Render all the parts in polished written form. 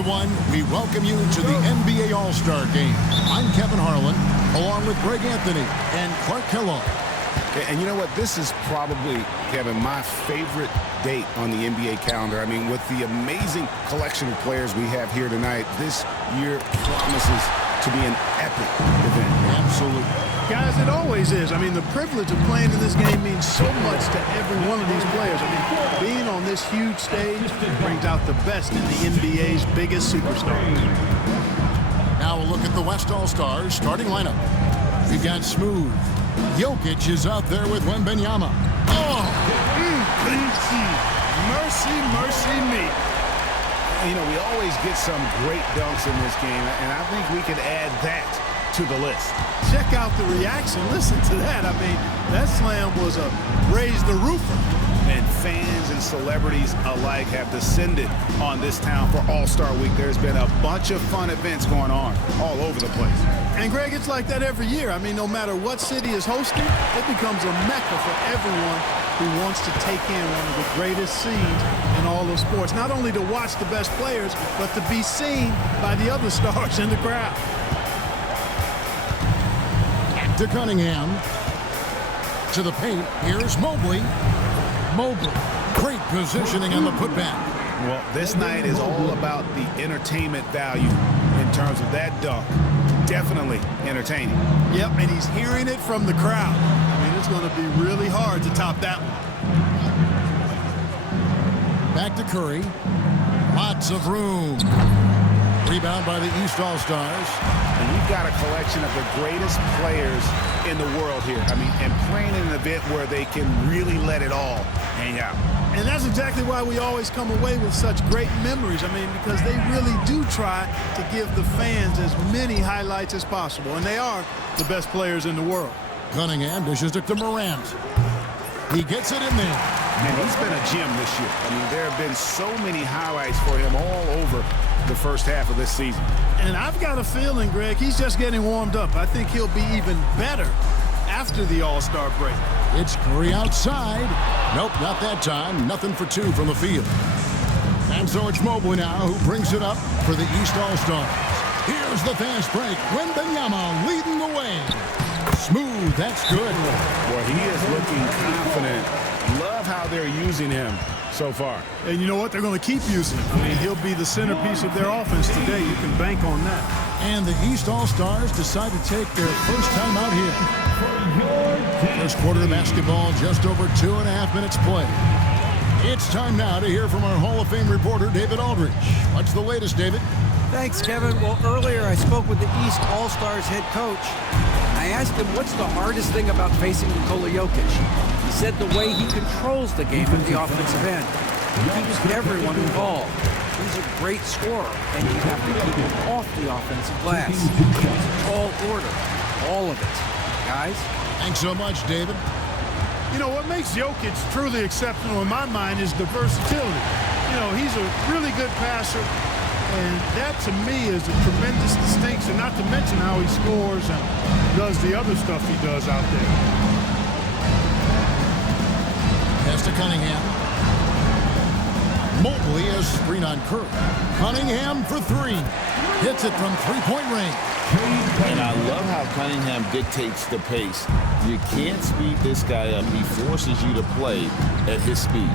Everyone, we welcome you to the NBA All-Star Game. I'm Kevin Harlan, along with Greg Anthony and Clark Kellogg. And you know what? This is probably, Kevin, my favorite date on the NBA calendar. I mean, with the amazing collection of players we have here tonight, this year promises to be an epic event. Absolutely. Guys, it always is. I mean, the privilege of playing in this game means so much to every one of these players. I mean, being on this huge stage brings out the best in the NBA's biggest superstars. Now we'll look at the West All-Stars starting lineup. We've got Smooth. Jokic is out there with Wembanyama. Oh! Mercy, mercy me. You know, we always get some great dunks in this game, and I think we could add that to the list. Check out the reaction. Listen to that. I mean, that slam was a raise the roofer. And fans and celebrities alike have descended on this town for All-Star Week. There's been a bunch of fun events going on all over the place. And, Greg, it's like that every year. I mean, no matter what city is hosting, it becomes a mecca for everyone who wants to take in one of the greatest scenes in all of sports. Not only to watch the best players, but to be seen by the other stars in the crowd. To Cunningham. To the paint. Here's Mobley. Mobley. Great positioning on the putback. Well, this night is all about the entertainment value in terms of that dunk. Definitely entertaining. Yep, and he's hearing it from the crowd. I mean, it's going to be really hard to top that one. Back to Curry. Lots of room. Rebound by the East All-Stars. And you've got a collection of the greatest players in the world here. I mean, and playing in an event where they can really let it all hang out. And that's exactly why we always come away with such great memories. I mean, because they really do try to give the fans as many highlights as possible. And they are the best players in the world. Cunningham dishes it to Morant. He gets it in there. And he's been a gem this year. I mean, there have been so many highlights for him all over the first half of this season. And I've got a feeling, Greg, he's just getting warmed up. I think he'll be even better after the All-Star break. It's Curry outside. Nope, not that time. Nothing for two from the field. And so it's Mobley now who brings it up for the East All-Stars. Here's the fast break. Wembanyama leading the way. Smooth, that's good. Well, he is looking confident. Love how they're using him so far. And you know what? They're going to keep using him. I mean, he'll be the centerpiece of their offense today. You can bank on that. And the East All-Stars decide to take their first time out here. First quarter of basketball, just over 2.5 minutes play. It's time now to hear from our Hall of Fame reporter, David Aldridge. What's the latest, David? Thanks, Kevin. Well, earlier I spoke with the East All-Stars head coach. I asked him what's the hardest thing about facing Nikola Jokic. He said the way he controls the game at the offensive end. He keeps everyone involved. He's a great scorer, and you have to keep him off the offensive glass. He's a tall order, all of it. Guys? Thanks so much, David. You know, what makes Jokic truly exceptional in my mind is the versatility. You know, he's a really good passer, and that to me is a tremendous distinction, not to mention how he scores and does the other stuff he does out there. Pass to Cunningham. Mobley has screen on Curry. Cunningham for three. Hits it from three-point range. And I love how Cunningham dictates the pace. You can't speed this guy up. He forces you to play at his speed.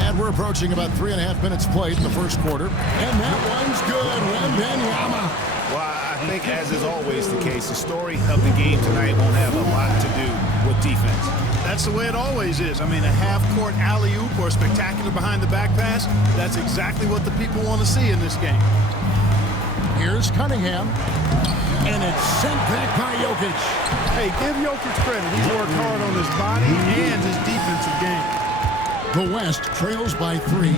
And we're approaching about 3.5 minutes played in the first quarter. And that one's good. Wembanyama. Well, I think, as is always the case, the story of the game tonight won't have a lot to do with defense. That's the way it always is. I mean, a half-court alley-oop or a spectacular behind-the-back pass, that's exactly what the people want to see in this game. Here's Cunningham. And it's sent back by Jokic. Hey, give Jokic credit. He's worked hard on his body and his defensive game. The West trails by 3.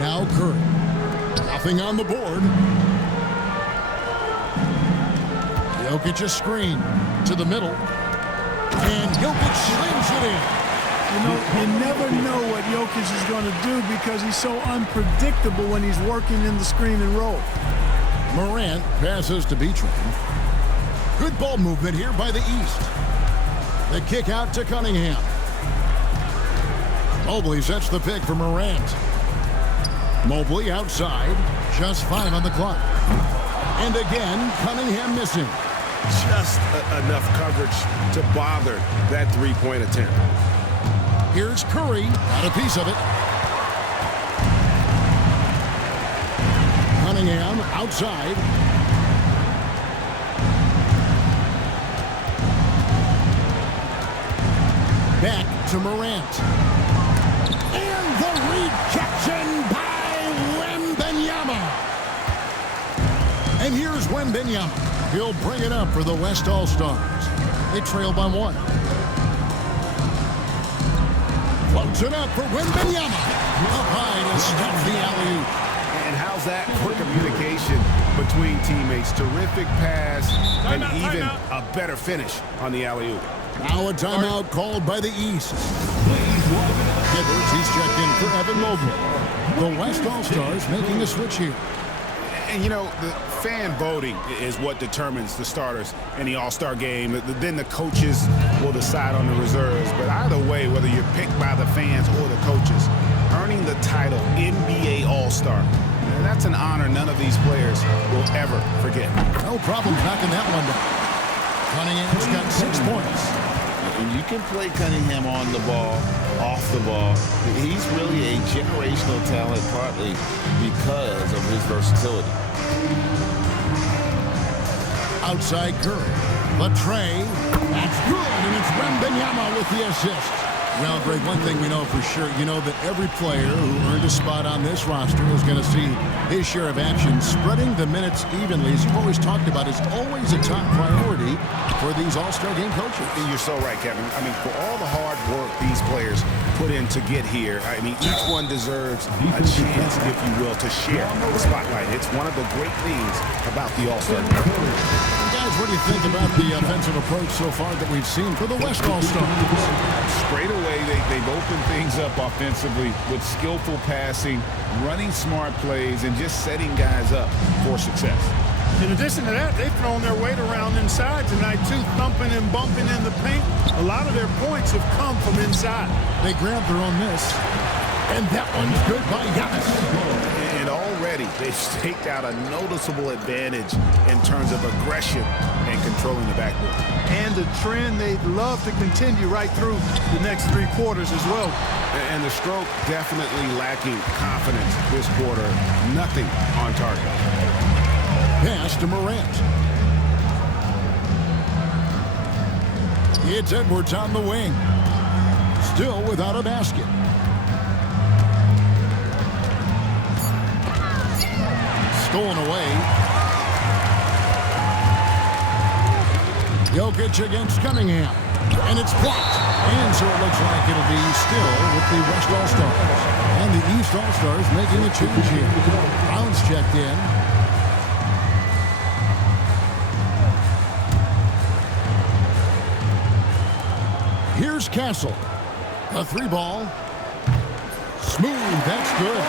Now Curry. Nothing on the board. Jokic a screen to the middle. And Jokic slings it in. You know, you never know what Jokic is going to do because he's so unpredictable when he's working in the screen and roll. Morant passes to Beachman. Good ball movement here by the East. The kick out to Cunningham. Mobley sets the pick for Morant. Mobley outside. Just 5 on the clock. And again, Cunningham missing. Just enough coverage to bother that three-point attempt. Here's Curry. Got a piece of it. Cunningham outside. Back to Morant. And the rejection by Wembanyama. And here's Wembanyama. He'll bring it up for the West All-Stars. They trail by 1. Floats it up for Wembanyama. Up high to stuff the alley-oop. And how's that for communication between teammates? Terrific pass and even a better finish on the alley-oop. Now a timeout called by the East. Edwards, he's checked in for Evan Mobley. The West All-Stars making a switch here. And, you know, the fan voting is what determines the starters in the All-Star game. Then the coaches will decide on the reserves. But either way, whether you're picked by the fans or the coaches, earning the title NBA All-Star, that's an honor none of these players will ever forget. No problem knocking that one down. Cunningham's got 6 points. And you can play Cunningham on the ball, off the ball. He's really a generational talent, partly because of his versatility. Outside Curry. Latre. That's good, and it's Wembanyama with the assist. Well, Greg, one thing we know for sure, you know that every player who earned a spot on this roster is going to see his share of action. Spreading the minutes evenly, as you've always talked about, is always a top priority for these All-Star game coaches. You're so right, Kevin. I mean, for all the hard work these players put in to get here, I mean, each one deserves a chance, if you will, to share the spotlight. It's one of the great things about the All-Star game. Guys, what do you think about the offensive approach so far that we've seen for the West All-Stars? Straight away, they've opened things up offensively with skillful passing, running smart plays, and just setting guys up for success. In addition to that, they've thrown their weight around inside tonight, too, thumping and bumping in the paint. A lot of their points have come from inside. They grabbed their own miss. And that one's good by Giannis. And already they've staked out a noticeable advantage in terms of aggression and controlling the backboard. And a trend they'd love to continue right through the next 3 quarters as well. And the stroke definitely lacking confidence this quarter. Nothing on target. Pass to Morant. It's Edwards on the wing. Still without a basket. Stolen away. Jokic against Cunningham. And it's blocked. And so it looks like it'll be still with the West All-Stars. And the East All-Stars making a change here. Brown's checked in. Here's Castle. A 3-ball. Smooth, that's good.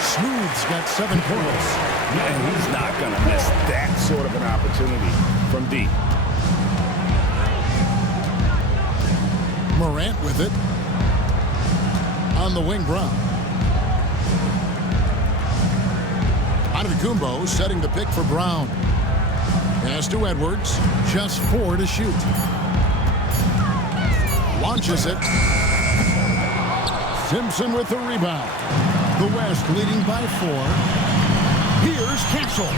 Smooth's got 7 points. And he's not going to miss that sort of an opportunity from deep. Morant with it. On the wing, Brown. Antetokounmpo setting the pick for Brown. Pass to Edwards. Just 4 to shoot. Launches it. Simpson with the rebound. The West leading by 4. Here's Castle.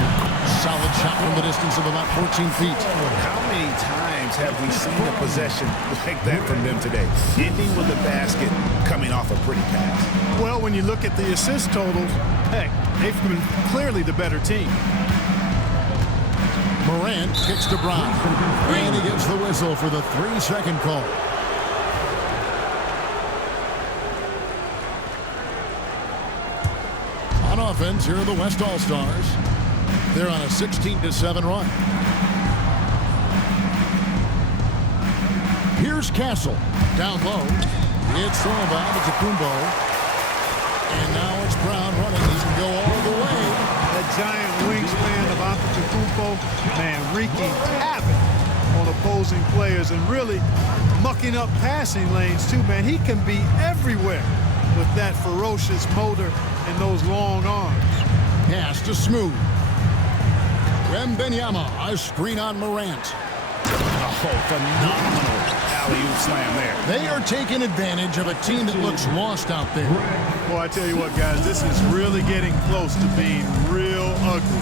Solid shot from the distance of about 14 feet. How many times have we seen a possession like that from them today? Ending with a basket, coming off a pretty pass. Well, when you look at the assist totals, heck, they've been clearly the better team. Morant kicks to Brown. And he gets the whistle for the 3-second call. On offense, here are the West All-Stars. They're on a 16-7 run. Here's Castle. Down low. It's thrown by Antetokounmpo. And now it's Brown running. He can go all the way. That giant wingspan of Antetokounmpo, man, wreaking havoc on opposing players and really mucking up passing lanes, too, man. He can be everywhere. with that ferocious motor and those long arms. Pass to Smooth. Wembanyama, a screen on Morant. Oh, phenomenal alley-oop slam there. They are taking advantage of a team that looks lost out there. Boy, I tell you what, guys, this is really getting close to being real ugly.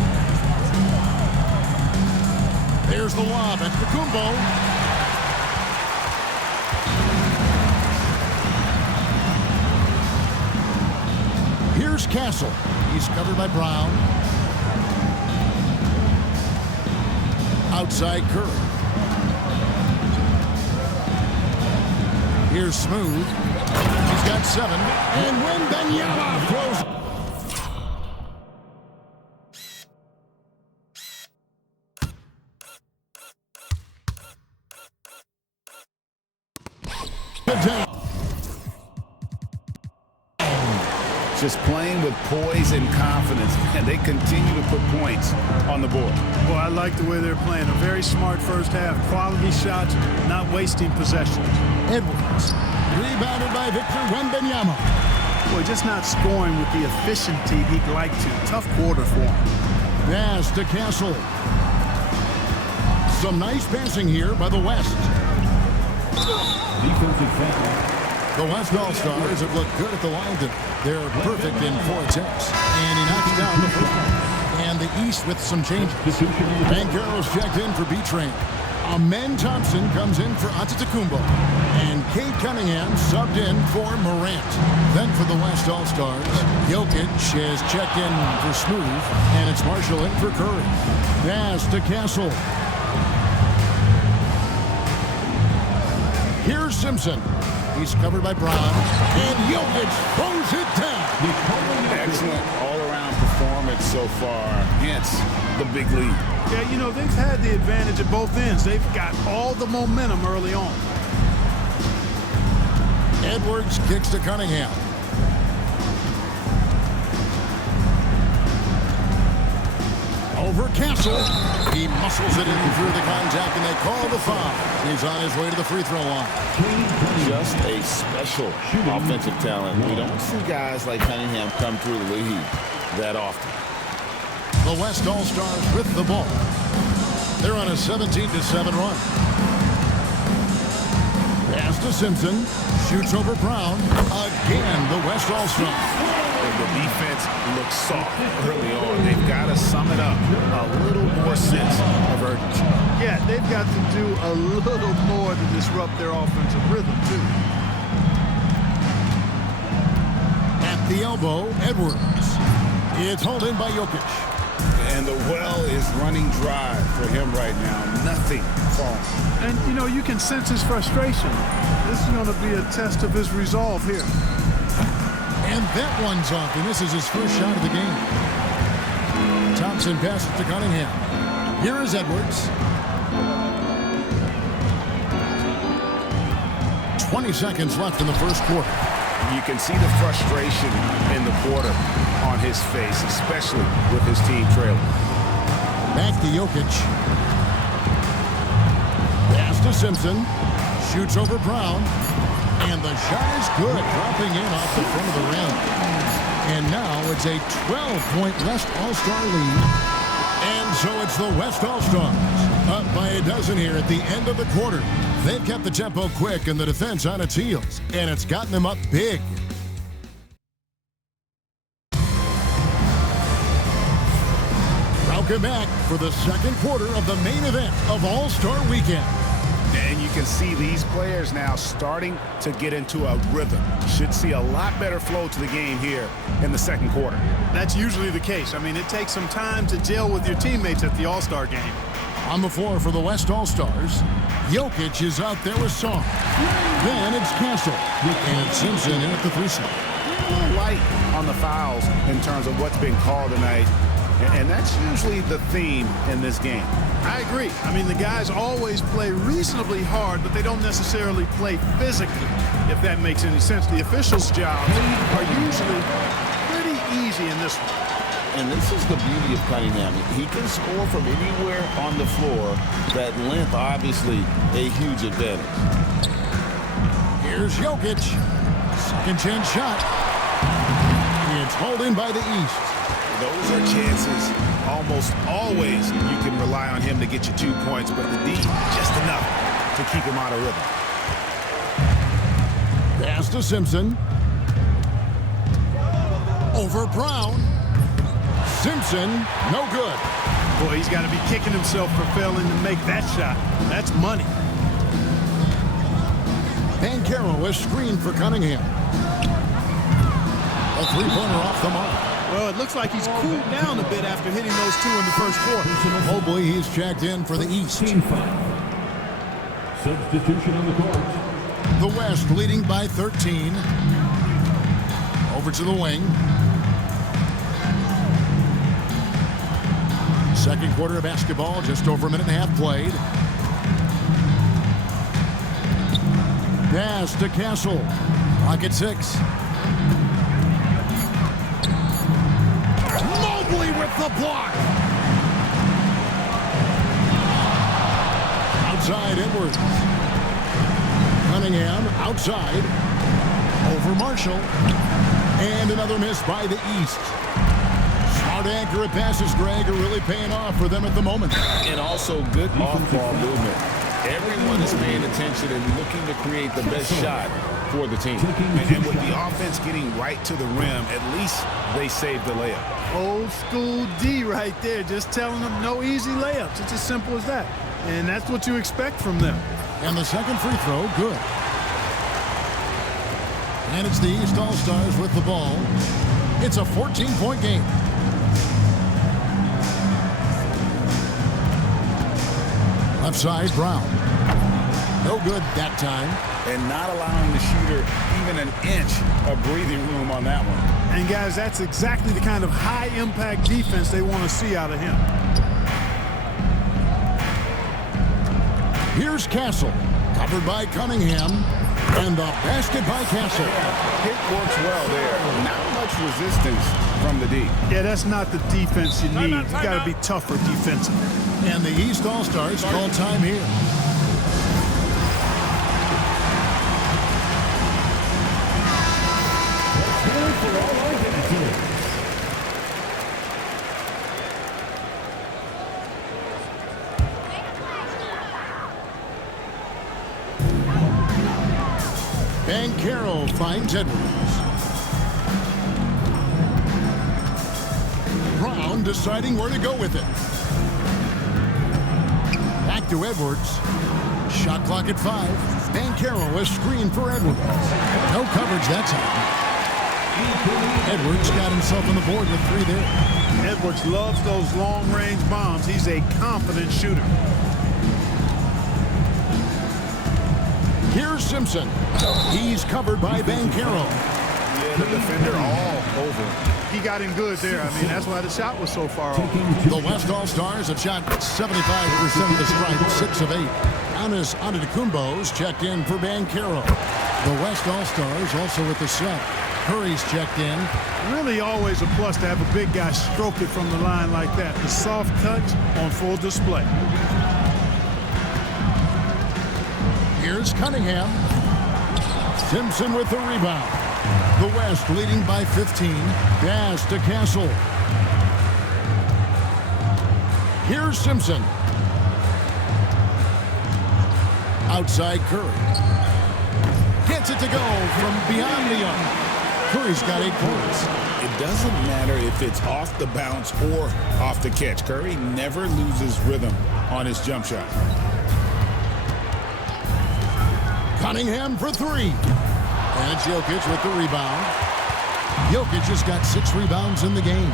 There's the lob at Kumbo. Here's Castle. He's covered by Brown. Outside Curry. Here's Smooth. He's got 7. And Wembanyama throws. Just playing with poise and confidence, and they continue to put points on the board. Boy, I like the way they're playing. A very smart first half. Quality shots, not wasting possessions. Edwards. Rebounded by Victor Wembanyama. Boy, just not scoring with the efficiency he'd like to. Tough quarter for him. Pass to Castle. Some nice passing here by the West. Defensive foul. The West All-Stars have looked good at the line. They're perfect in 4 attempts. And he knocks down the first one. And the East with some changes. Bankero's checked in for B-Train. Amen Thompson comes in for Antetokounmpo. And Kate Cunningham subbed in for Morant. Then for the West All-Stars, Jokic has checked in for Smooth. And it's Marshall in for Curry. Pass to Castle. Here's Simpson. He's covered by Brown. And Jokic throws it down. Excellent all-around performance so far. Hence, the big lead. Yeah, you know, they've had the advantage at both ends. They've got all the momentum early on. Edwards kicks to Cunningham. Over Castle. He muscles it in through the contact, and they call the foul. He's on his way to the free throw line. Just a special offensive talent. We don't see guys like Cunningham come through the league that often. The West All-Stars with the ball. They're on a 17-7 run. Pass to Simpson. Shoots over Brown. Again, the West All-Stars. The defense looks soft early on. They've got to sum it up. A little more sense of urgency. Yeah, they've got to do a little more to disrupt their offensive rhythm, too. At the elbow, Edwards. It's hauled in by Jokic. And the well is running dry for him right now. Nothing falling. And, you know, you can sense his frustration. This is going to be a test of his resolve here. And that one's off, and this is his first shot of the game. Thompson passes to Cunningham. Here is Edwards. 20 seconds left in the first quarter. You can see the frustration in the quarter on his face, especially with his team trailing. Back to Jokic. Pass to Simpson. Shoots over Brown. And the shot is good, dropping in off the front of the rim. And now it's a 12-point West All-Star lead. And so it's the West All-Stars up by a dozen here at the end of the quarter. They've kept the tempo quick and the defense on its heels, and it's gotten them up big. Welcome back for the second quarter of the main event of All-Star Weekend. And you can see these players now starting to get into a rhythm. Should see a lot better flow to the game here in the second quarter. That's usually the case. I mean, it takes some time to gel with your teammates at the All-Star game. On the floor for the West All-Stars, Jokic is out there with Song. Then it's Castle. And Simpson in at the 3-side. A little light on the fouls in terms of what's been called tonight. And that's usually the theme in this game. I agree. I mean, the guys always play reasonably hard, but they don't necessarily play physically, if that makes any sense. The officials' jobs are usually pretty easy in this one. And this is the beauty of Cunningham. He can score from anywhere on the floor. That length, obviously, a huge advantage. Here's Jokic. Second chance shot. It's hauled in by the East. Those are chances almost always you can rely on him to get you 2 points, but the D just enough to keep him out of rhythm. Pass to Simpson. Over Brown. Simpson, no good. Boy, he's got to be kicking himself for failing to make that shot. That's money. Banchero is screened for Cunningham. A three-pointer off the mark. Well, it looks like he's cooled down a bit after hitting those two in the first quarter. Mobley, he's checked in for the East. Substitution on the court. The West leading by 13. Over to the wing. Second quarter of basketball, just over a minute and a half played. Pass to Castle. Clock at 6. Mobley with the block. Outside Edwards. Cunningham outside. Over Marshall. And another miss by the East. Smart accurate passes, Greg, are really paying off for them at the moment. And also good off-ball movement. Everyone is paying attention and looking to create the best shot for the team. And with the offense getting right to the rim, at least they saved the layup. Old school D right there, just telling them no easy layups. It's as simple as that. And that's what you expect from them. And the second free throw, good. And it's the East All-Stars with the ball. It's a 14-point game. Left side, Brown. No good that time. And not allowing the shooter even an inch of breathing room on that one. And guys, that's exactly the kind of high-impact defense they want to see out of him. Here's Castle. Covered by Cunningham. And the basket by Castle. Hit works well there. Not much resistance from the D. Yeah, that's not the defense you need. You got to be tougher defensively. And the East All-Stars call time here. Banchero finds Edwards. Brown deciding where to go with it. Back to Edwards. Shot clock at 5. Banchero is screened for Edwards. No coverage that time. Edwards got himself on the board with 3 there. Edwards loves those long-range bombs. He's a confident shooter. Here's Simpson. He's covered by Banchero. Yeah, the defender all over. He got him good there. I mean, that's why the shot was so far off. The West All-Stars have shot 75% of the strike, 6 of 8. Giannis Antetokounmpo's checked in for Banchero. The West All-Stars also with the sub. Curry's checked in. Really always a plus to have a big guy stroke it from the line like that. The soft touch on full display. Here's Cunningham. Simpson with the rebound. The West leading by 15. Pass to Castle. Here's Simpson. Outside Curry. Gets it to go from beyond the arc. Curry's got 8 points. It doesn't matter if it's off the bounce or off the catch. Curry never loses rhythm on his jump shot. Cunningham for 3. And it's Jokic with the rebound. Jokic just got 6 rebounds in the game.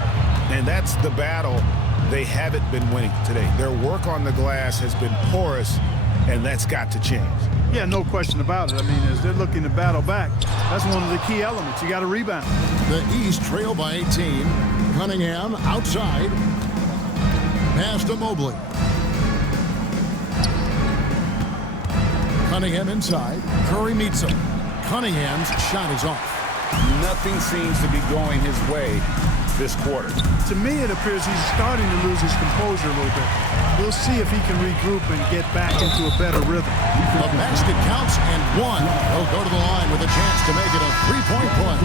And that's the battle they haven't been winning today. Their work on the glass has been porous, and that's got to change. Yeah, no question about it. I mean, as they're looking to battle back, that's one of the key elements. You got to rebound. The East trail by 18. Cunningham outside. Pass to Mobley. Cunningham inside. Curry meets him. Cunningham's shot is off. Nothing seems to be going his way this quarter. To me, it appears he's starting to lose his composure a little bit. We'll see if he can regroup and get back into a better rhythm. The basket counts and one. He'll go to the line with a chance to make it a three-point play.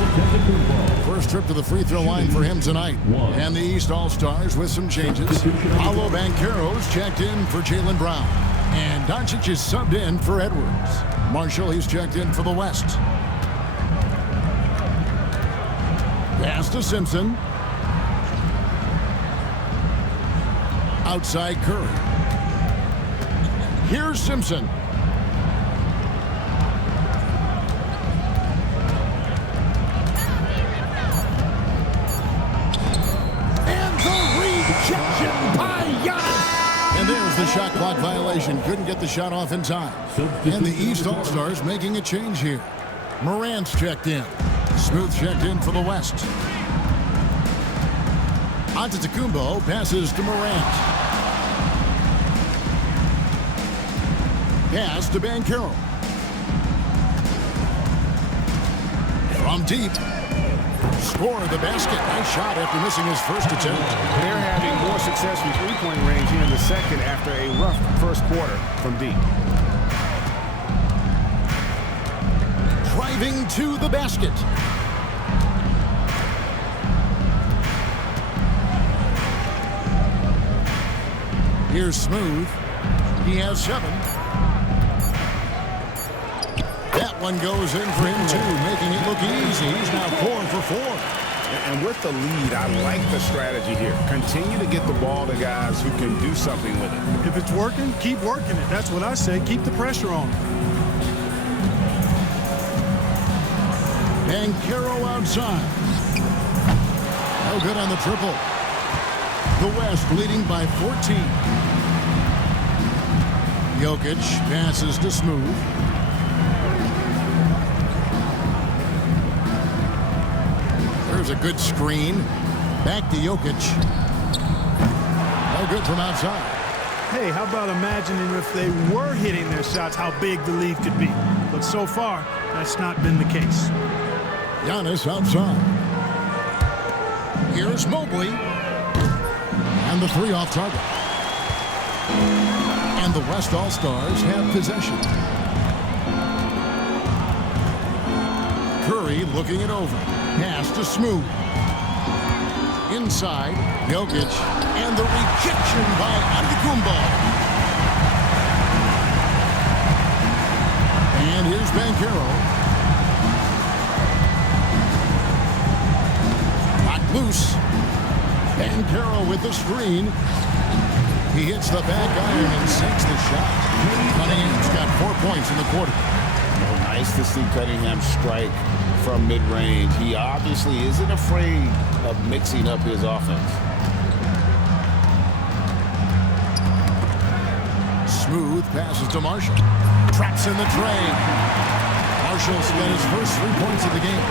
First trip to the free throw line for him tonight. And the East All-Stars with some changes. Paolo Banchero's checked in for Jaylen Brown. And Doncic is subbed in for Edwards. Marshall, he's checked in for the West. Pass to Simpson. Outside Curry. Here's Simpson. And the rejection by Giannis. And there's the shot clock violation. Couldn't get the shot off in time. And the East All-Stars making a change here. Morant's checked in. Smooth checked in for the West. Antetokounmpo passes to Morant. Pass to Banchero. From deep. Score the basket. Nice shot after missing his first attempt. They're having more success from three-point range here in the second after a rough first quarter from deep. Driving to the basket. Here's Smooth. He has 7. That one goes in for him too, making it look easy. He's now 4 for 4. And with the lead, I like the strategy here. Continue to get the ball to guys who can do something with it. If it's working, keep working it. That's what I say. Keep the pressure on. Banchero outside. No good on the triple. The West leading by 14. Jokic passes to Smooth. There's a good screen. Back to Jokic. No good from outside. Hey, how about imagining if they were hitting their shots, how big the lead could be. But so far, that's not been the case. Giannis outside. Here's Mobley. And the 3 off target. And the West All-Stars have possession. Curry looking it over. Pass to Smooth. Inside, Jokic. And the rejection by Antetokounmpo. And here's Banchero. Knocked loose. Banchero with the screen. He hits the back iron and sinks the shot. Cunningham's got 4 points in the quarter. Well, nice to see Cunningham strike from mid-range. He obviously isn't afraid of mixing up his offense. Smooth passes to Marshall. Traps in the tray. Marshall's got his first 3 points of the game.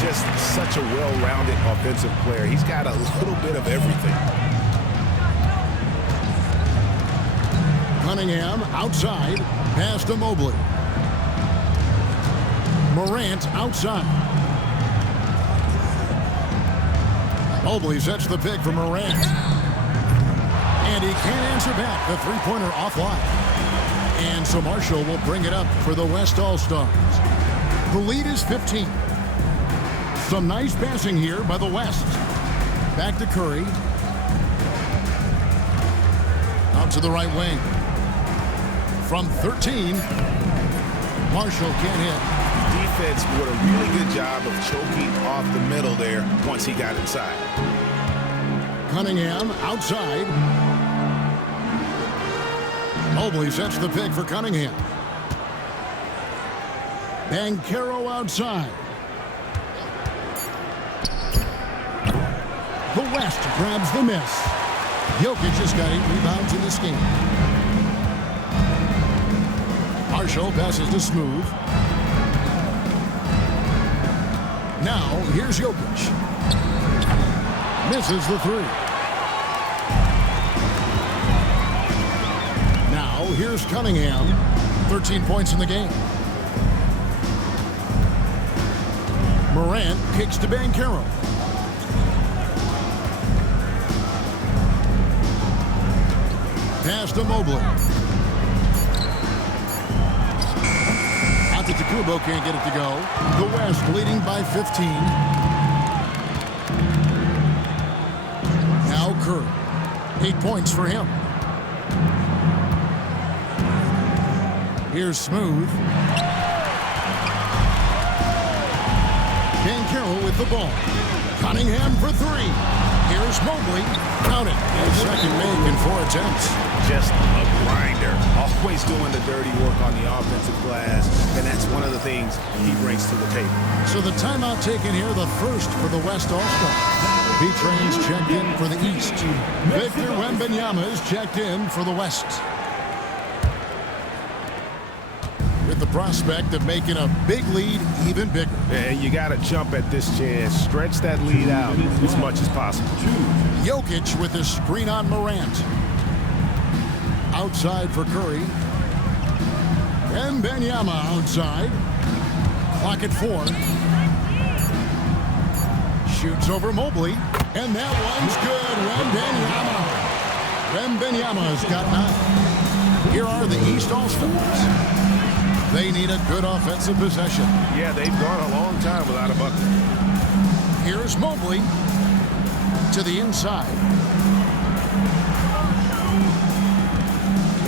Just such a well-rounded offensive player. He's got a little bit of everything. Cunningham outside. Pass to Mobley. Morant outside. Mobley sets the pick for Morant. And he can't answer back. The three-pointer offline. And so Marshall will bring it up for the West All-Stars. The lead is 15. Some nice passing here by the West. Back to Curry. Out to the right wing. From 13, Marshall can't hit. Defense did a really good job of choking off the middle there once he got inside. Cunningham outside. Mobley sets the pick for Cunningham. Banchero outside. The West grabs the miss. Jokic has got 8 rebounds in this game. Marshall passes to Smooth. Now, here's Jokic. Misses the 3. Now, here's Cunningham. 13 points in the game. Morant kicks to Banchero. Pass to Mobley. Antetokounmpo can't get it to go. The West leading by 15. Now Curry. 8 points for him. Here's Smooth. Carroll with the ball. Cunningham for three. Here's Mobley. Count it. His second make in 4 attempts. Just a grinder. Always doing the dirty work on the offensive glass. And that's one of the things he brings to the table. So the timeout taken here, the first for the West All-Stars. B-Train's checked in for the East. Victor Wembanyama is checked in for the West. With the prospect of making a big lead even bigger. And you got to jump at this chance. Stretch that lead out as much as possible. Jokic with a screen on Morant. Outside for Curry. Wembanyama outside. Clock at 4. Shoots over Mobley. And that one's good. Wembanyama's got 9. Here are the East All-Stars. They need a good offensive possession. Yeah, they've gone a long time without a bucket. Here's Mobley to the inside.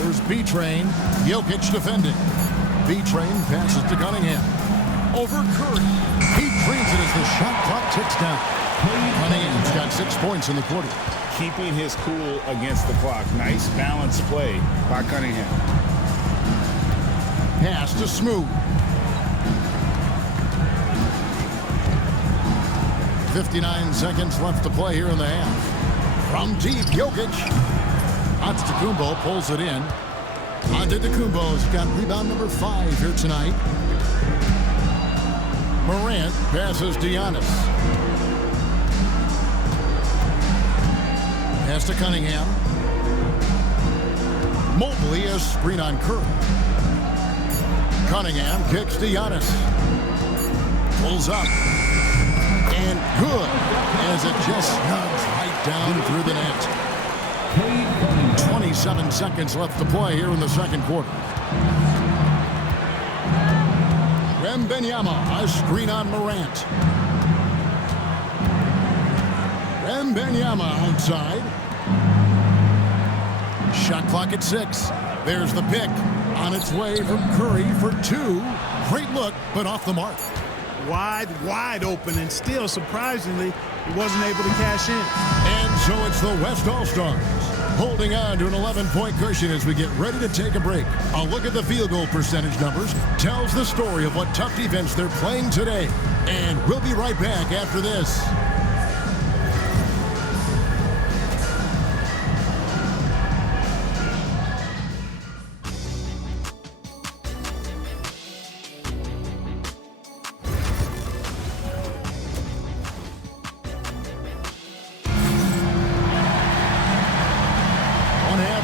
Here's B-Train. Jokic defending. B-Train passes to Cunningham. Over Curry. He drains it as the shot clock ticks down. Cunningham's got 6 points in the quarter. Keeping his cool against the clock. Nice balanced play by Cunningham. Pass to Smooth. 59 seconds left to play here in the half. From deep, Jokic. Antetokounmpo pulls it in. Antetokounmpo's got rebound number 5 here tonight. Morant passes to Giannis. Pass to Cunningham. Mobley is screen on Curry. Cunningham kicks to Giannis. Pulls up. And good. As it just snugs right down through the net. 27 seconds left to play here in the second quarter. Wembanyama, a screen on Morant. Wembanyama outside. Shot clock at 6. There's the pick. On its way from Curry for 2. Great look, but off the mark. Wide open, and still, surprisingly, he wasn't able to cash in. And so it's the West All-Stars holding on to an 11-point cushion as we get ready to take a break. A look at the field goal percentage numbers tells the story of what tough defense they're playing today. And we'll be right back after this.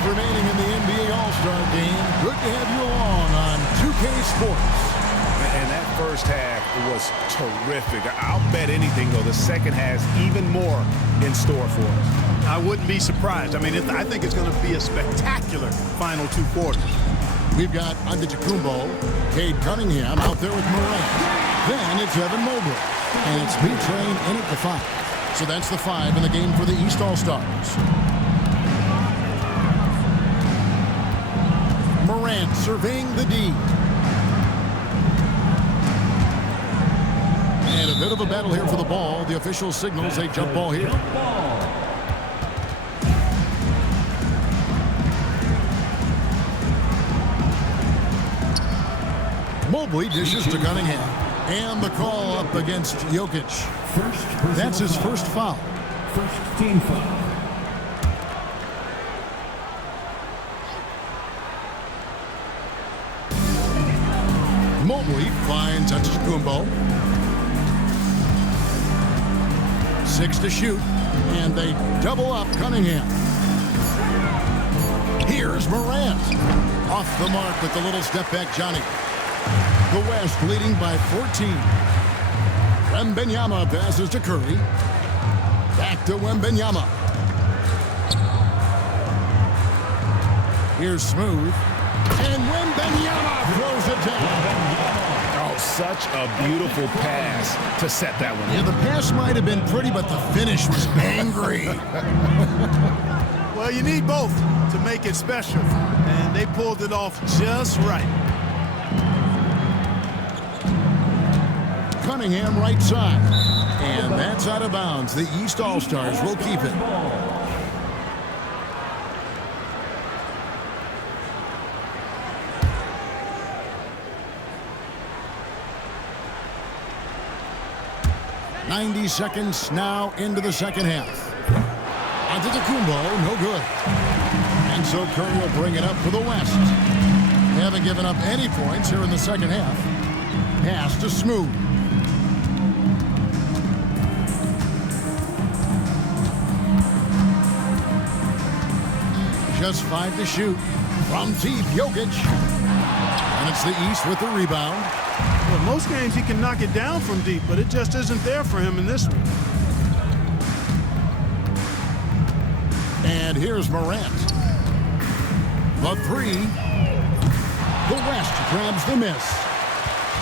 Remaining in the NBA All-Star game. Good to have you along on 2K Sports. And that first half was terrific. I'll bet anything, though, the second has even more in store for us. I wouldn't be surprised. I mean, I think it's going to be a spectacular final 2 quarters. We've got Antetokounmpo, Cade Cunningham out there with Morant. Then it's Evan Mobley. And it's B-Train in at the 5. So that's the 5 in the game for the East All-Stars. Morant surveying the D. And a bit of a battle here for the ball. The official signals a jump ball here. Mobley dishes to Cunningham. And the call up against Jokic. That's his first foul. First team foul. Mobley finds Antetokounmpo. 6 to shoot, and they double up Cunningham. Here's Morant. Off the mark with the little step back Johnny. The West leading by 14. Wembanyama passes to Curry. Back to Wembanyama. Here's Smooth. And Wembanyama throws it down. Oh, such a beautiful pass to set that one. Yeah, the pass might have been pretty, but the finish was angry. Well, you need both to make it special, and they pulled it off just right. Cunningham right side. And that's out of bounds. The East All-Stars will keep it. "90 seconds now into the second half. Antetokounmpo, no good. And so Curry will bring it up for the West. They haven't given up any points here in the second half. Pass to Smooth. Just 5 to shoot. From deep, Jokic. And it's the East with the rebound. Well, most games he can knock it down from deep, but it just isn't there for him in this one. And here's Morant. The three. The West grabs the miss.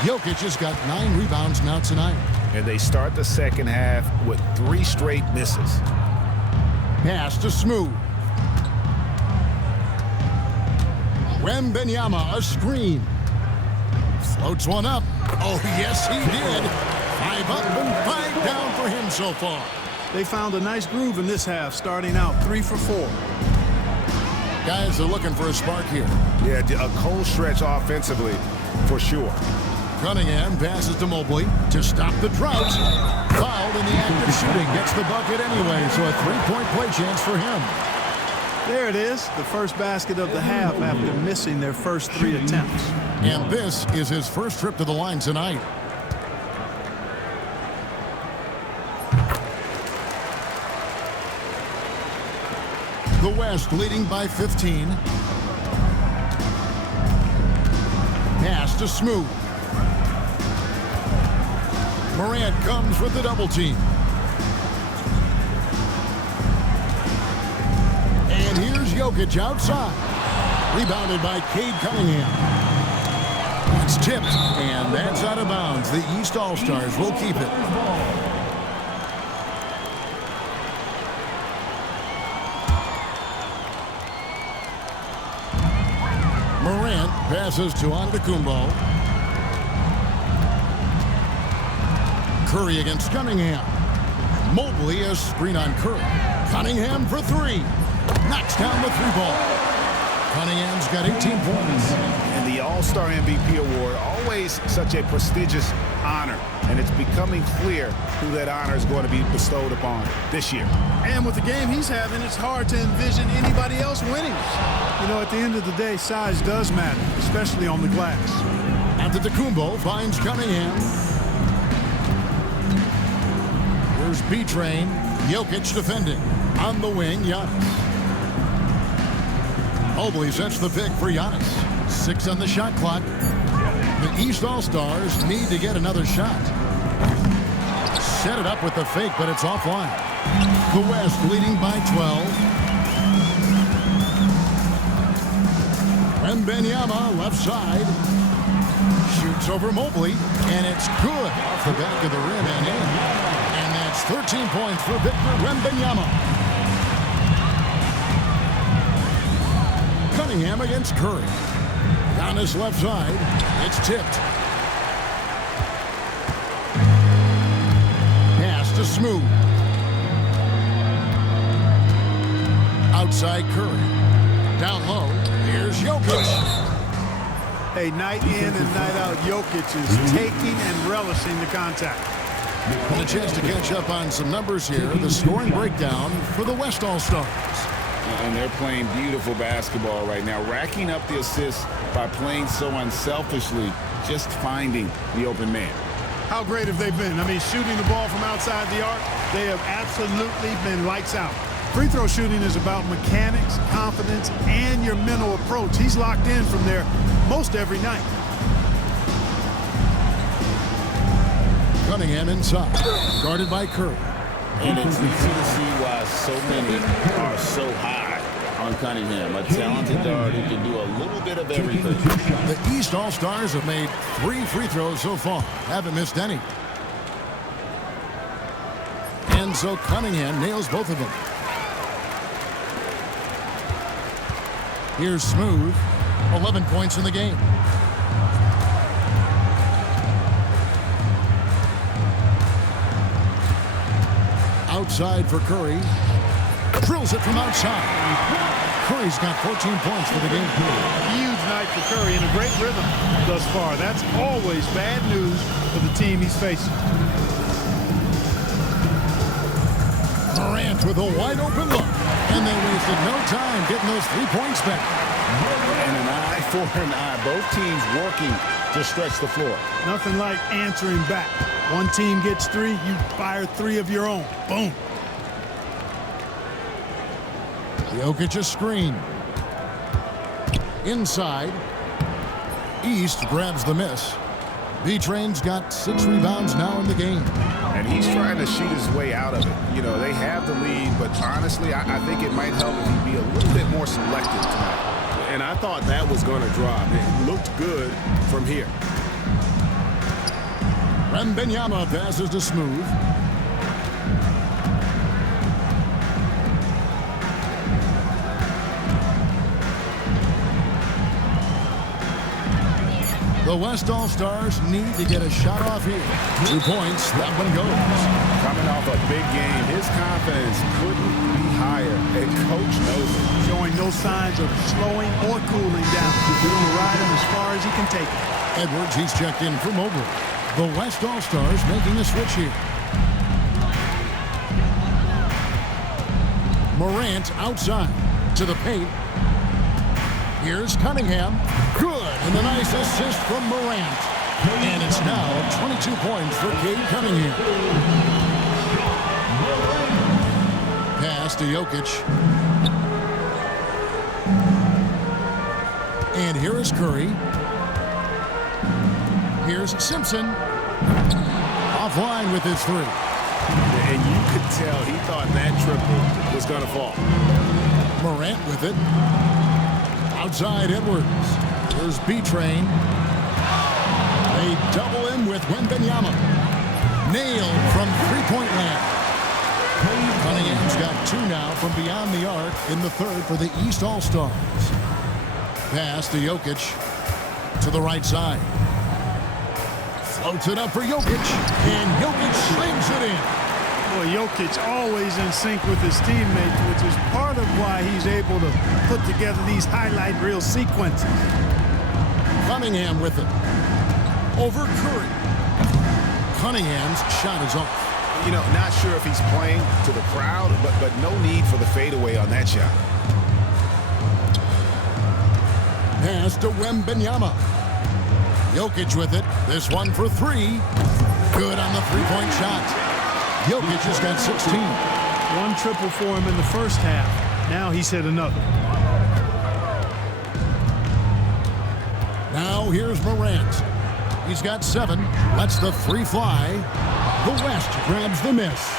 Jokic has got 9 rebounds now tonight. And they start the second half with 3 straight misses. Pass to Smooth. Wembanyama, a screen. Floats one up. Oh, yes, he did. 5 up and 5 down for him so far. They found a nice groove in this half, starting out 3 for 4. Guys are looking for a spark here. Yeah, a cold stretch offensively, for sure. Cunningham passes to Mobley to stop the drought. Fouled in the act of shooting. Gets the bucket anyway, so a 3-point play chance for him. There it is, the first basket of the half after missing their first 3 attempts. And this is his first trip to the line tonight. The West leading by 15. Pass to Smooth. Morant comes with the double team. And here's Jokic outside. Rebounded by Cade Cunningham. It's tipped, and that's out of bounds. The East All-Stars will keep it. Morant passes to Antetokounmpo. Curry against Cunningham. Mobley a screen on Curry. Cunningham for 3. Knocks down the 3-ball. Cunningham's got 18 points. And the All-Star MVP award, always such a prestigious honor. And it's becoming clear who that honor is going to be bestowed upon this year. And with the game he's having, it's hard to envision anybody else winning. You know, at the end of the day, size does matter, especially on the glass. Antetokounmpo finds Cunningham. Here's B-Train. Jokic defending. On the wing, Giannis. Mobley sets the pick for Giannis. 6 on the shot clock. The East All-Stars need to get another shot. Set it up with the fake, but it's offline. The West leading by 12. Wembanyama left side. Shoots over Mobley, and it's good off the back of the rim and in. And that's 13 points for Victor Wembanyama. Cunningham against Curry. Giannis left side. It's tipped. Pass to Smooth. Outside Curry. Down low. Here's Jokic. Hey, night in and night out, Jokic is taking and relishing the contact. And a chance to catch up on some numbers here. The scoring breakdown for the West All-Stars. And they're playing beautiful basketball right now, racking up the assists by playing so unselfishly, just finding the open man. How great have they been? I mean, shooting the ball from outside the arc, they have absolutely been lights out. Free throw shooting is about mechanics, confidence, and your mental approach. He's locked in from there most every night. Cunningham inside, guarded by Curry. And it's easy to see why so many are so high on Cunningham, a talented guard who can do a little bit of everything. The East All-Stars have made 3 free throws so far. Haven't missed any. And so Cunningham nails both of them. Here's Smooth. 11 points in the game. Outside for Curry. Drills it from outside. Curry's got 14 points for the game. Huge night for Curry and a great rhythm thus far. That's always bad news for the team he's facing. Morant with a wide open look. And they wasted no time getting those 3 points back. And an eye for an eye. Both teams working to stretch the floor. Nothing like answering back. One team gets 3, you fire 3 of your own. Boom. Jokic a screen. Inside. East grabs the miss. B-Train's got 6 rebounds now in the game. And he's trying to shoot his way out of it. You know, they have the lead, but honestly, I think it might help if he be a little bit more selective tonight. And I thought that was going to drop. It looked good from here. Wembanyama passes to Smooth. The West All-Stars need to get a shot off here. 2 points, that one goes. Coming off a big game, his confidence couldn't be higher, and Coach knows it. Showing no signs of slowing or cooling down. He's going to ride him as far as he can take it. Edwards, he's checked in for Mobley. The West All-Stars making a switch here. Morant outside to the paint. Here's Cunningham. Good. And a nice assist from Morant. And it's now 22 points for Cade Cunningham. Pass to Jokic. And here is Curry. Here's Simpson. Offline with his 3. And you could tell he thought that triple was going to fall. Morant with it. Outside Edwards. Here's B-Train. They double him with Wembanyama. Nailed from 3-point land. Cunningham's got 2 now from beyond the arc in the 3rd for the East All-Stars. Pass to Jokic to the right side. Floats it up for Jokic, and Jokic slings it in. Boy, Jokic always in sync with his teammates, which is part of why he's able to put together these highlight reel sequences. Cunningham with it. Over Curry. Cunningham's shot is off. You know, not sure if he's playing to the crowd, but no need for the fadeaway on that shot. Pass to Wembanyama. Jokic with it. This one for 3. Good on the 3-point shot. Jokic just got 16. 1 triple for him in the first half. Now he's hit another. Now here's Morant. He's got 7. Lets the 3 fly. The West grabs the miss.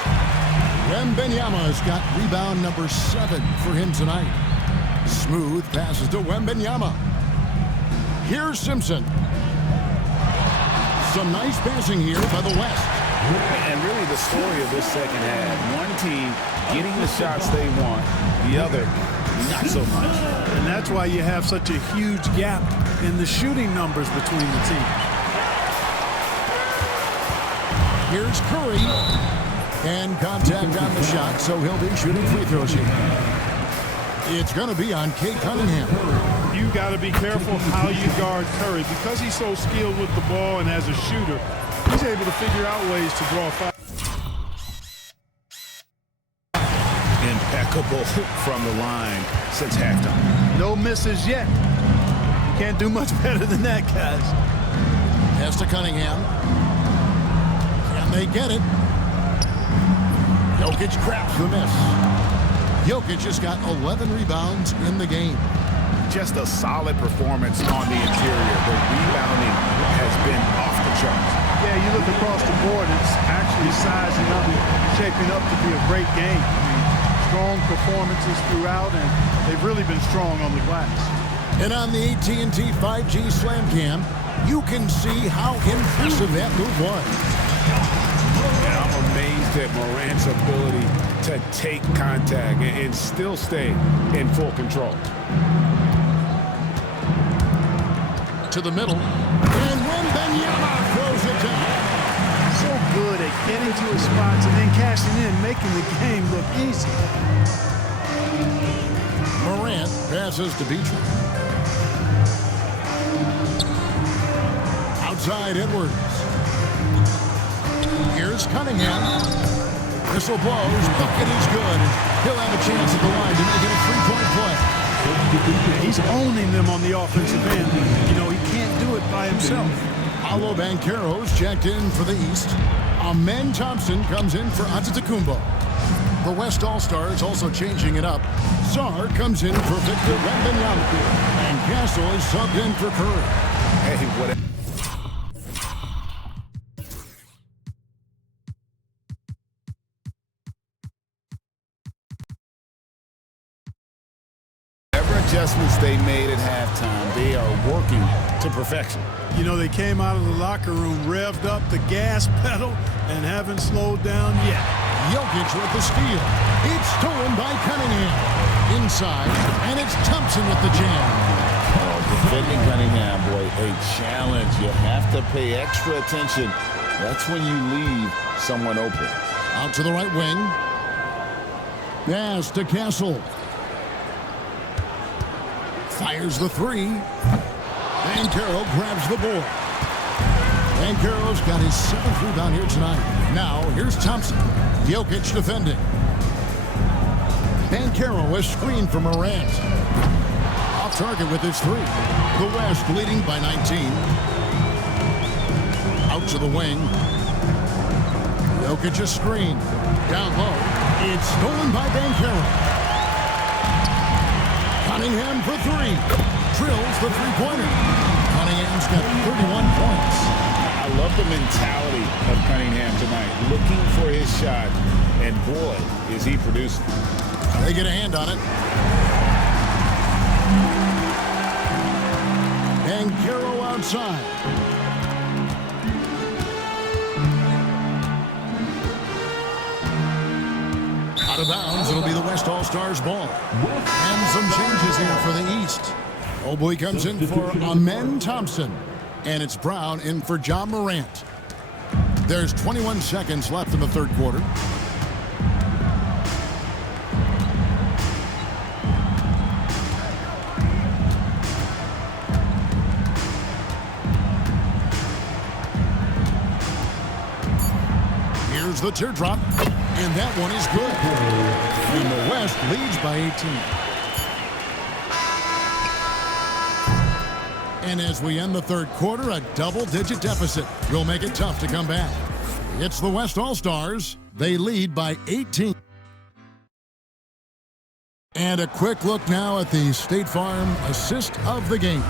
Wembanyama's got rebound number 7 for him tonight. Smooth passes to Wembanyama. Here's Simpson. Some nice passing here by the West. And really the story of this second half. One team getting the shots they want, the other not so much. And that's why you have such a huge gap in the shooting numbers between the teams. Here's Curry. And contact on the shot, so he'll be shooting free throws here. It's going to be on Cade Cunningham. You got to be careful how you guard Curry. Because he's so skilled with the ball and as a shooter, he's able to figure out ways to draw fouls. Impeccable from the line since halftime. No misses yet. You can't do much better than that, guys. Pass to Cunningham. And they get it. Jokic grabs the miss. Jokic just got 11 rebounds in the game. Just a solid performance on the interior. The rebounding has been off the charts. Yeah, you look across the board, it's actually sizing up, shaping up to be a great game. I mean, strong performances throughout, and they've really been strong on the glass. And on the AT&T 5G Slam Cam, you can see how impressive that move was. And I'm amazed at Morant's ability to take contact and still stay in full control. To the middle. And Wembanyama throws it down. So good at getting to his spots and then cashing in, making the game look easy. Morant passes to Beecham. Outside Edwards. Here's Cunningham. Whistle blows. Bucket is good. He'll have a chance at the line to make it a three-point play. He's owning them on the offensive end. You know, he can't do it by himself. Paolo Banchero's checked in for the East. Amen Thompson comes in for Antetokounmpo. The West All-Stars also changing it up. Sarr comes in for Victor Wembanyama. And Castle is subbed in for Curry. Hey, whatever adjustments they made at halftime, they are working to perfection. You know, they came out of the locker room, revved up the gas pedal, and haven't slowed down yet. Jokic with the steal. It's stolen by Cunningham. Inside, and it's Thompson with the jam. Oh, defending Cunningham, boy, a challenge. You have to pay extra attention. That's when you leave someone open. Out to the right wing. Pass to Castle. Fires the three. Banchero grabs the board. Banchero's got his 7th rebound here tonight. Now, here's Thompson. Jokic defending. Banchero is screened for Morant. Off target with his 3. The West leading by 19. Out to the wing. Jokic is screened. Down low. It's stolen by Banchero. Cunningham for 3. Drills the three-pointer. Cunningham's got 31 points. I love the mentality of Cunningham tonight, looking for his shot, and boy, is he producing. They get a hand on it. Banchero outside. Out of bounds, it'll be the West All-Stars ball. And some changes here for the East. Old boy comes in for Amen Thompson. And it's Brown in for John Morant. There's 21 seconds left in the third quarter. Here's the teardrop. And that one is good. And the West leads by 18. And as we end the third quarter, a double-digit deficit will make it tough to come back. It's the West All-Stars. They lead by 18. And a quick look now at the State Farm assist of the game.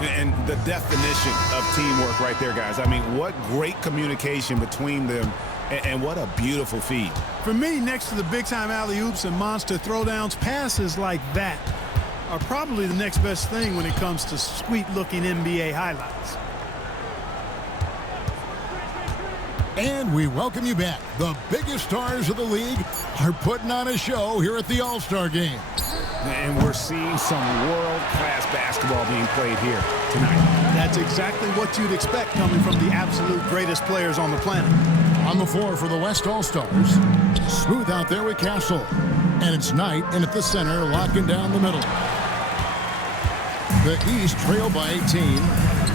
And the definition of teamwork right there, guys. I mean, what great communication between them, and what a beautiful feed. For me, next to the big-time alley-oops and monster throwdowns, passes like that are probably the next best thing when it comes to sweet-looking NBA highlights. And we welcome you back. The biggest stars of the league are putting on a show here at the All-Star Game. And we're seeing some world-class basketball being played here tonight. That's exactly what you'd expect coming from the absolute greatest players on the planet. On the floor for the West All-Stars. Smooth out there with Castle. And it's Knight in at the center, locking down the middle. The East trail by 18,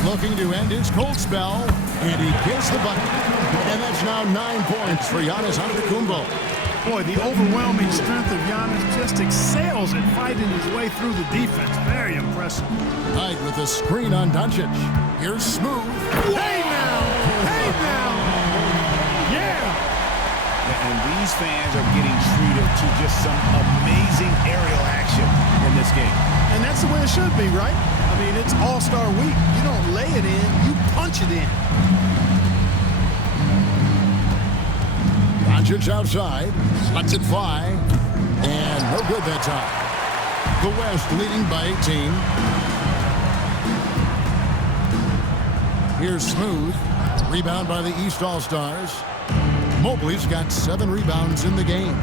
looking to end his cold spell, and he gets the bucket. And that's now 9 points for Giannis Antetokounmpo. Boy, the overwhelming strength of Giannis just excels at fighting his way through the defense. Very impressive. Knight with a screen on Doncic. Here's Smooth. Hey now! Hey now! Yeah! And these fans are getting treated to just some amazing aerial action in this game. And that's the way it should be, right? I mean, it's All-Star Week. You don't lay it in, you punch it in. Doncic outside, lets it fly. And no good that time. The West leading by 18. Here's Smooth. Rebound by the East All-Stars. Mobley's got 7 rebounds in the game.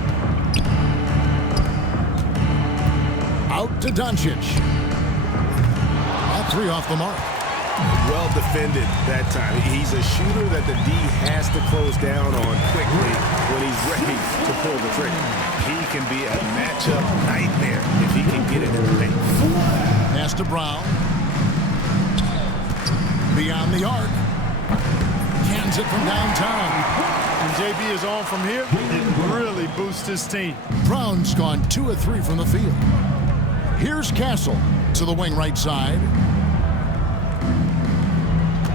Out to Doncic. That 3 off the mark. Well defended that time. He's a shooter that the D has to close down on quickly when he's ready to pull the trigger. He can be a matchup nightmare if he can get it in the paint. Pass to Brown. Beyond the arc. Cans it from downtown. And JB is on from here. It really boosts his team. Brown's gone 2 of 3 from the field. Here's Castle to the wing right side.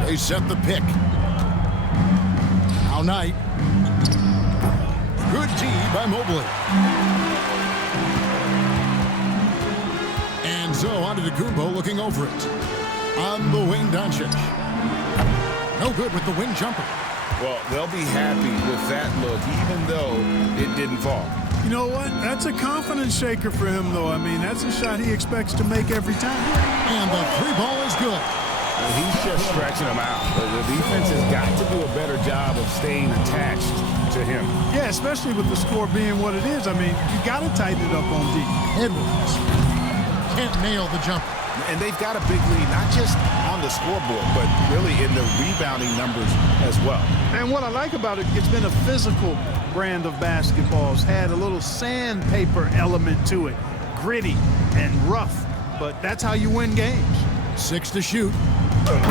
They set the pick. Now Knight. Good D by Mobley. And so Antetokounmpo looking over it. On the wing, Doncic. No good with the wing jumper. Well, they'll be happy with that look, even though it didn't fall. You know what? That's a confidence shaker for him, though. I mean, that's a shot he expects to make every time. And the 3 ball is good. He's just stretching him out. The defense has got to do a better job of staying attached to him. Yeah, especially with the score being what it is. I mean, you got to tighten it up on D. Edwards can't nail the jumper. And they've got a big lead, not just on the scoreboard, but really in the rebounding numbers as well. And what I like about it, it's been a physical brand of basketball. It's had a little sandpaper element to it. Gritty and rough, but that's how you win games. 6 to shoot. Can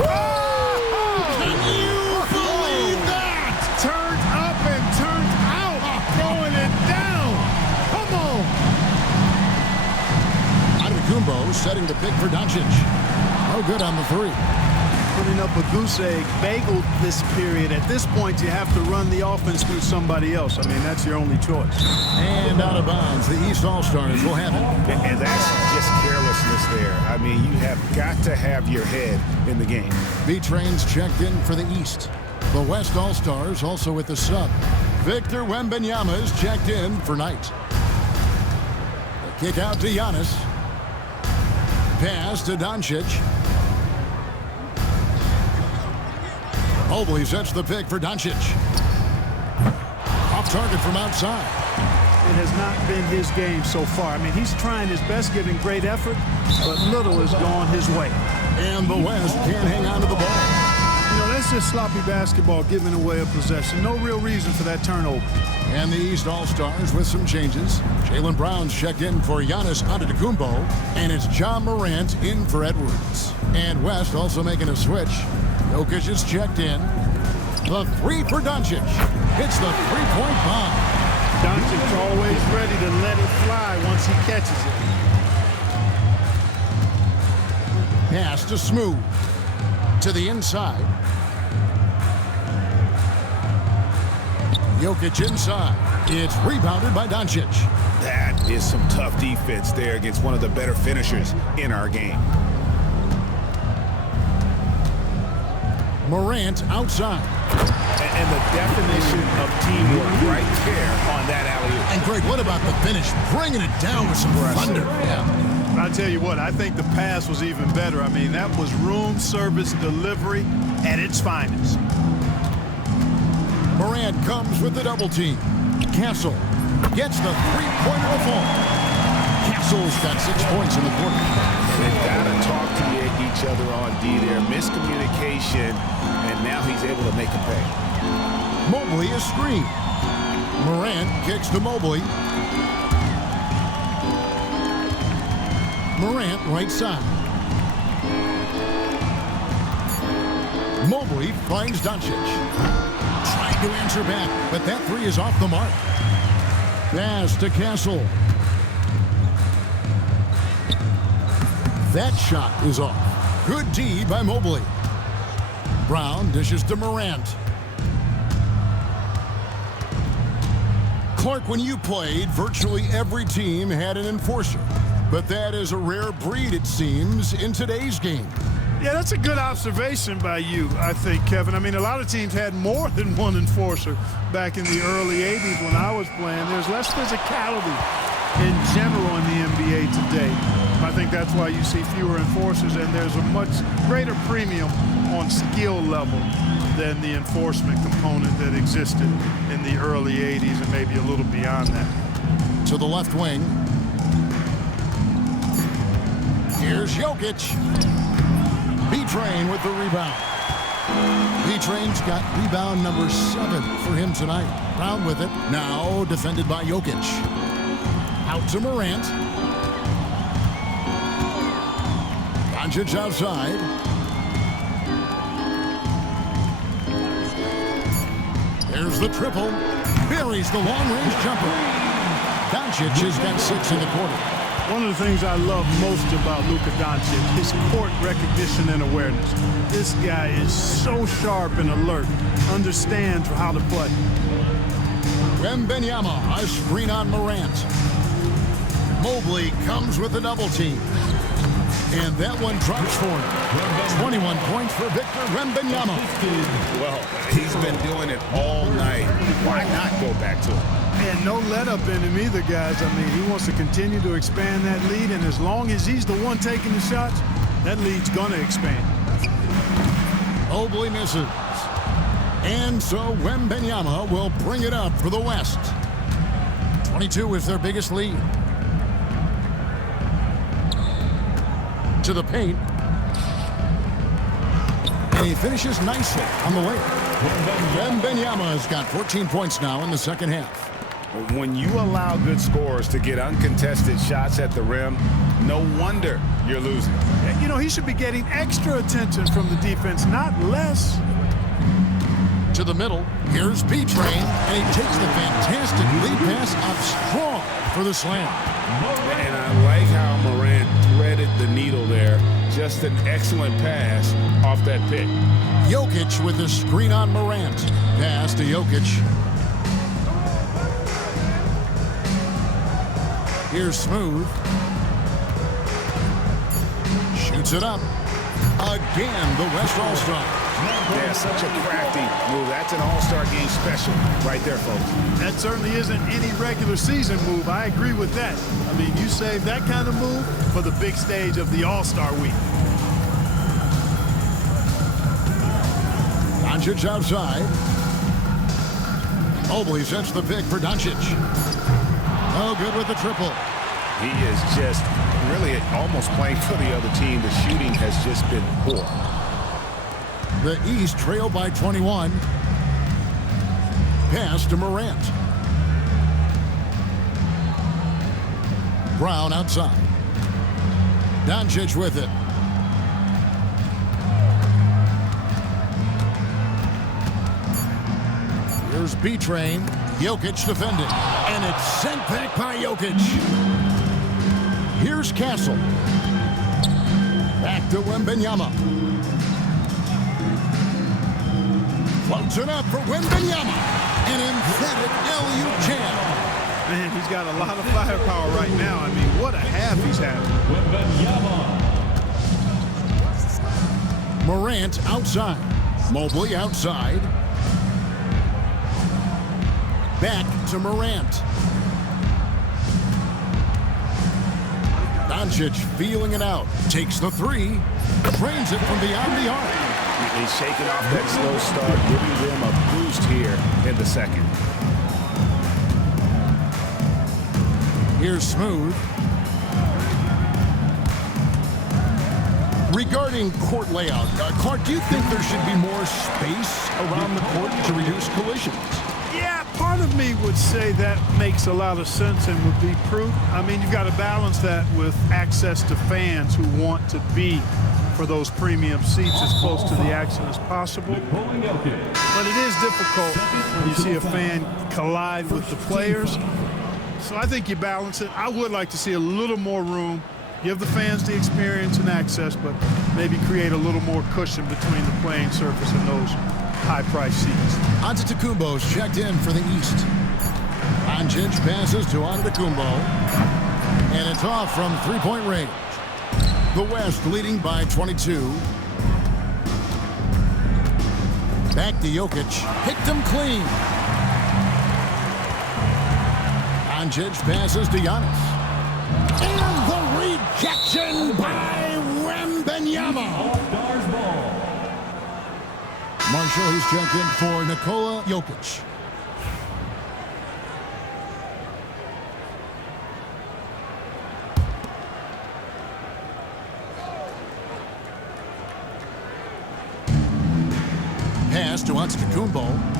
you believe that? Turned up and turned out. Throwing it down. Come on. Antetokounmpo setting the pick for Doncic. No good on the 3. Putting up a goose egg, bageled this period. At this point, you have to run the offense through somebody else. I mean, that's your only choice. And out of bounds, the East All-Stars will have it. And that's just carelessness there. I mean, you have got to have your head in the game. B-Train's checked in for the East. The West All-Stars also with the sub. Victor Wembanyama is checked in for Knight. The kick out to Giannis. Pass to Doncic. Mobley sets the pick for Doncic. Off target from outside. It has not been his game so far. I mean, he's trying his best, giving great effort, but little has gone his way. And the West can't hang on to the ball. You know, that's just sloppy basketball, giving away a possession. No real reason for that turnover. And the East All-Stars with some changes. Jaylen Brown's checked in for Giannis Antetokounmpo, and it's John Morant in for Edwards. And West also making a switch. Jokic is checked in. The 3 for Doncic. It's the 3-point bomb. Doncic's always ready to let it fly once he catches it. Pass to Smooth. To the inside. Jokic inside. It's rebounded by Doncic. That is some tough defense there against one of the better finishers in our game. Morant outside. And the definition of teamwork right there on that alley-oop. And Greg, what about the finish? Bringing it down with some thunder. Yeah. I tell you what, I think the pass was even better. I mean, that was room service delivery at its finest. Morant comes with the double team. Castle gets the 3-pointer to fall. Castle's got 6 points in the quarter. They've got to talk to each other on D there. Miscommunication, and now he's able to make a pay. Mobley is screened. Morant kicks to Mobley. Morant right side. Mobley finds Doncic. Trying to answer back, but that 3 is off the mark. Pass to Castle. That shot is off. Good D by Mobley. Brown dishes to Morant. Clark, when you played, virtually every team had an enforcer. But that is a rare breed, it seems, in today's game. Yeah, that's a good observation by you, I think, Kevin. I mean, a lot of teams had more than one enforcer back in the early 80s when I was playing. There's less physicality in general in the NBA today. I think that's why you see fewer enforcers, and there's a much greater premium on skill level than the enforcement component that existed in the early 80s and maybe a little beyond that. To the left wing. Here's Jokic. B-Train with the rebound. B-Train's got rebound number 7 for him tonight. Brown with it. Now defended by Jokic. Out to Morant. Doncic outside. There's the triple. Buries the long-range jumper. Doncic has got 6 in the quarter. One of the things I love most about Luka Doncic, his court recognition and awareness. This guy is so sharp and alert, understands how to play. Wembanyama, a screen on Morant. Mobley comes with a double team. And that one drops for him. 21 points for Victor Wembanyama. Well, he's been doing it all night. Why not go back to him? And no let up in him either, guys. I mean, he wants to continue to expand that lead, and as long as he's the one taking the shots, that lead's going to expand. Mobley misses. And so Wembanyama will bring it up for the West. 22 is their biggest lead. To the paint. And he finishes nicely on the way. Wembanyama has got 14 points now in the second half. When you allow good scorers to get uncontested shots at the rim, no wonder you're losing. You know, he should be getting extra attention from the defense, not less. To the middle. Here's B-Train, and he takes the fantastic lead pass up strong for the slam. And I like how Morant threaded the needle there. Just an excellent pass off that pick. Jokic with the screen on Morant. Pass to Jokic. Here's Smooth. Shoots it up. Again, the West All-Star. Yeah, such a crafty move. That's an All-Star game special right there, folks. That certainly isn't any regular season move. I agree with that. I mean, you save that kind of move for the big stage of the All-Star week. Doncic outside. Mobley sets the pick for Doncic. Oh, good with the triple. He is just really almost playing for the other team. The shooting has just been poor. The East trail by 21. Pass to Morant. Brown outside. Doncic with it. Here's B-Train. Jokic defending. And it's sent back by Jokic. Here's Castle. Back to Wembanyama. Floats it up for Wembanyama. An emphatic alley-oop jam. Man, he's got a lot of firepower right now. I mean, what a half he's having. Morant outside. Mobley outside. Back to Morant. Doncic feeling it out. Takes the three. Drains it from beyond the arc. He's shaking off that slow start, giving them a boost here in the second. Here's Smooth. Regarding court layout, Clark, do you think there should be more space around the court to reduce collisions? Yeah, part of me would say that makes a lot of sense and would be prudent. I mean, you've got to balance that with access to fans who want to be for those premium seats as close to the action as possible. But it is difficult when you see a fan collide with the players. So I think you balance it. I would like to see a little more room, give the fans the experience and access, but maybe create a little more cushion between the playing surface and those high-priced seats. Antetokounmpo's checked in for the East. Doncic passes to Antetokounmpo, and it's off from three-point range. The West leading by 22. Back to Jokic. Picked him clean. Doncic passes to Giannis. And the rejection by Wembanyama. Marshall, he's checked in for Nikola Jokic. Pass to Antetokounmpo.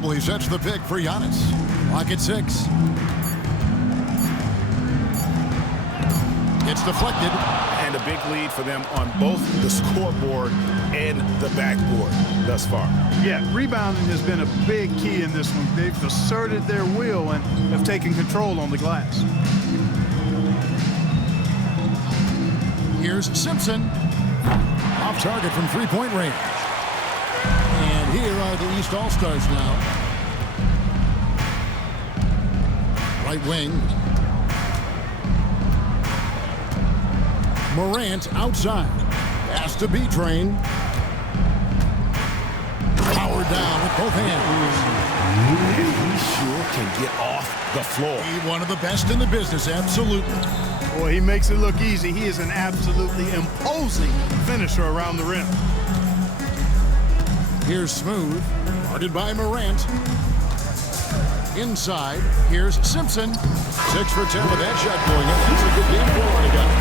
Mobley sets the pick for Giannis. Clock at 6. It's deflected. And a big lead for them on both the scoreboard and the backboard thus far. Yeah, rebounding has been a big key in this one. They've asserted their will and have taken control on the glass. Here's Simpson. Off target from three-point range. And here are the East All-Stars now. Right wing. Morant outside. Pass to B-Train. Powered down with both hands. And he sure can get off the floor. He one of the best in the business, absolutely. Boy, he makes it look easy. He is an absolutely imposing finisher around the rim. Here's Smooth, guarded by Morant. Inside, here's Simpson. 6 for 10 with that shot going in. That's a good game for Florida guys.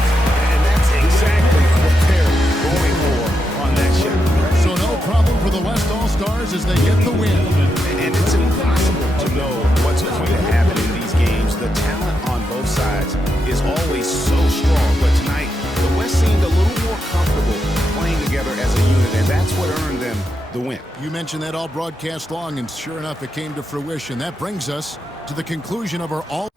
And that's exactly what they're going for on that shot. So no problem for the West All-Stars as they get the win. And it's impossible to know what's going to happen in these games. The talent on both sides is always so strong. But tonight, the West seemed a little more comfortable playing together as a unit, and that's what earned them the win. You mentioned that all broadcast long, and sure enough, it came to fruition. That brings us to the conclusion of our all